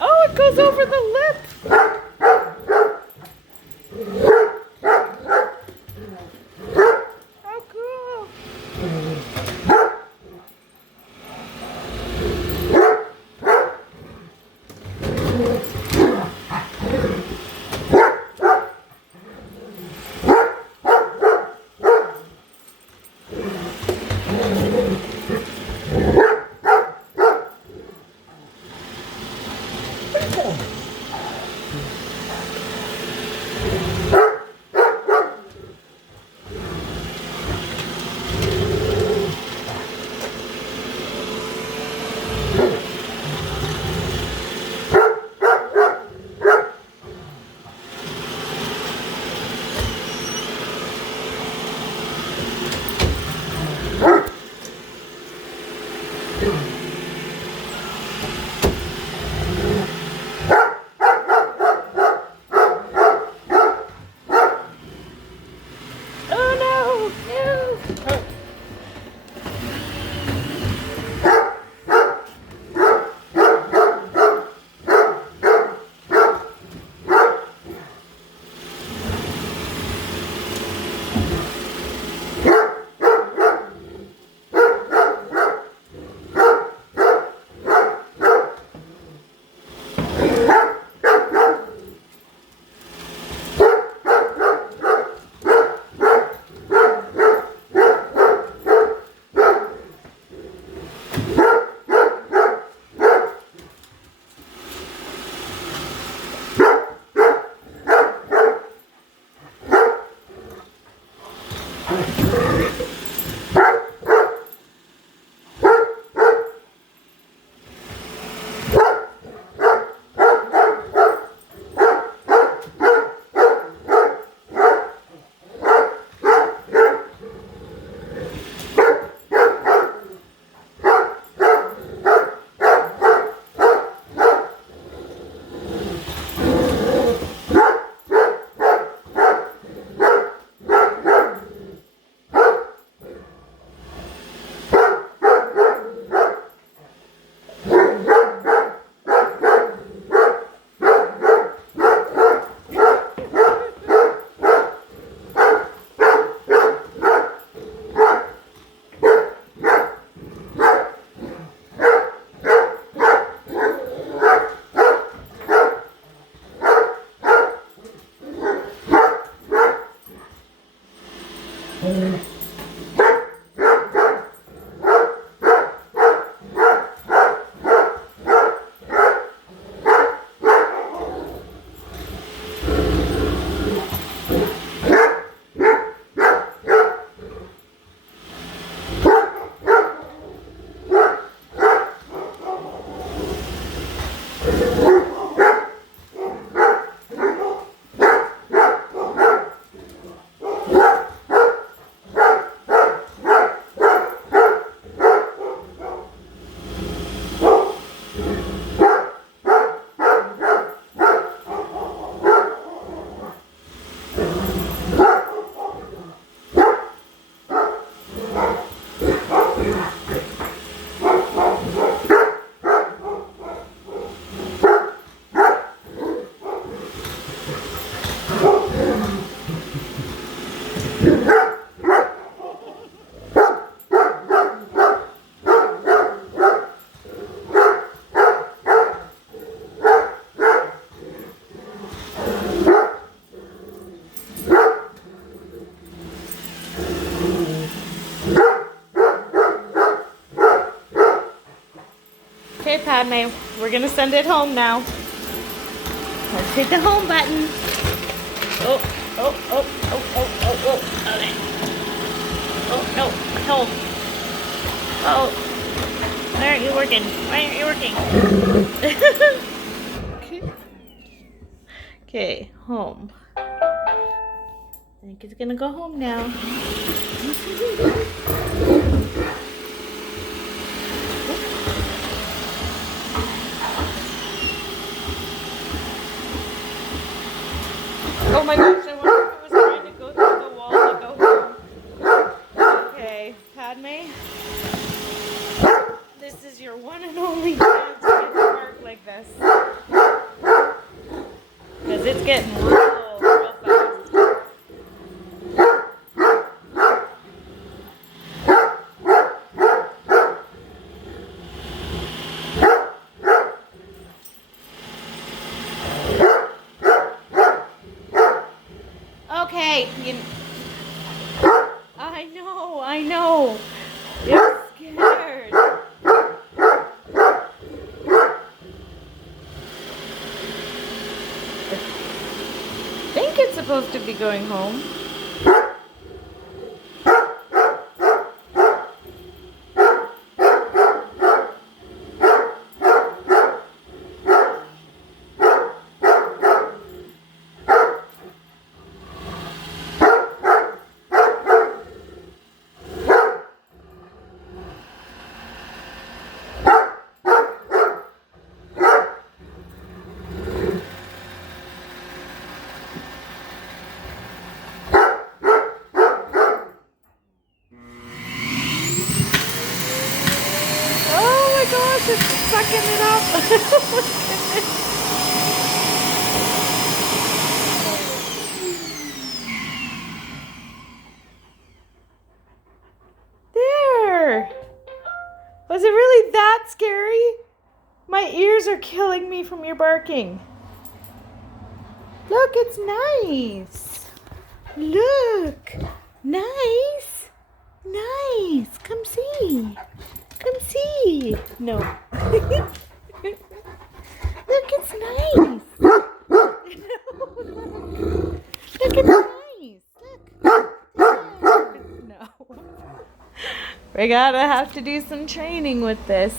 Oh, it goes over the lip. How cool. Okay, Padme, we're gonna send it home now. Let's hit the home button. Oh, oh, oh, oh, oh, oh, oh. Okay. Oh, no, home. Oh, why aren't you working? Why aren't you working? Okay. Okay, home. I think it's gonna go home now. Oh my gosh, I wonder if it was trying to go through the wall to go home. it's getting real fast. Okay, I know. You're scared. I think it's supposed to be going home. Gosh, it's sucking it up. There. Was it really that scary? My ears are killing me from your barking. Look, it's nice. Look. Nice. Nice. Come see. Come see. No. Look, it's nice. Look, it's nice. Look. No. We gotta have to do some training with this.